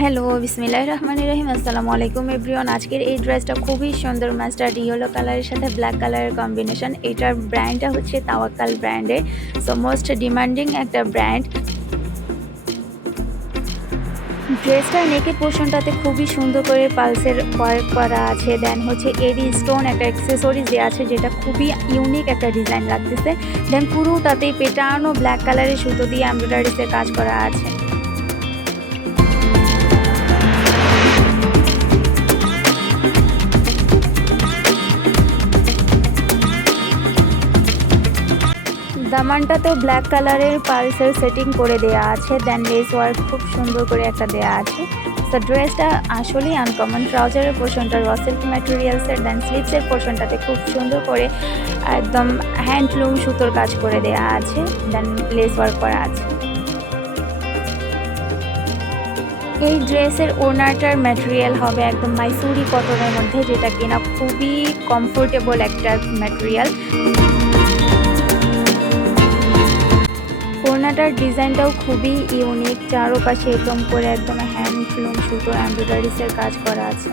Hello, বিসমিল্লাহির রহমানির রহিম। আসসালামু আলাইকুম এভরিওয়ান। আজকের এই ড্রেসটা খুবই সুন্দর, মাস্টার্ড ইয়েলো কালারের সাথে ব্ল্যাক কালারের কম্বিনেশন। এটার ব্র্যান্ডটা হচ্ছে তাওয়াক্কাল ব্র্যান্ডের। সো মোস্ট ডিমান্ডিং একটা ব্র্যান্ড। ড্রেসটার নেকের পোর্শনটাতে খুবই সুন্দর করে পালসের ওয়ার্ক করা আছে। দেন হচ্ছে এডি স্টোন একটা অ্যাক্সেসরিজ দেওয়া আছে, যেটা খুবই ইউনিক একটা ডিজাইন লাগতেছে। দেন পুরোটাতেই পেটানো ব্ল্যাক কালারের সুতো দিয়ে এমব্রয়ডারিসের কাজ করা আছে। দামানটাতেও ব্ল্যাক কালারের পালসের সেটিং করে দেয়া আছে। দেন লেস ওয়ার্ক খুব সুন্দর করে একটা দেয়া আছে। তো ড্রেসটা আসলেই আনকমন। ট্রাউজারের পোর্শনটা র সিল্ক ম্যাটেরিয়ালসের, দেন স্লিভসের পোর্শনটাতে খুব সুন্দর করে একদম হ্যান্ডলুম সুতোর কাজ করে দেয়া আছে। দেন লেস ওয়ার্ক করা আছে। এই ড্রেসের ওড়নাটার ম্যাটেরিয়াল হবে একদম মাইসুরি কটনের মধ্যে, যেটা কিনা খুবই কমফোর্টেবল একটা ম্যাটেরিয়াল। ওড়নাটার ডিজাইনটাও খুবই ইউনিক, চারোপাশে এরকম করে একদম হ্যান্ডলুম সুতো এমব্রয়ডারিসের কাজ করা আছে।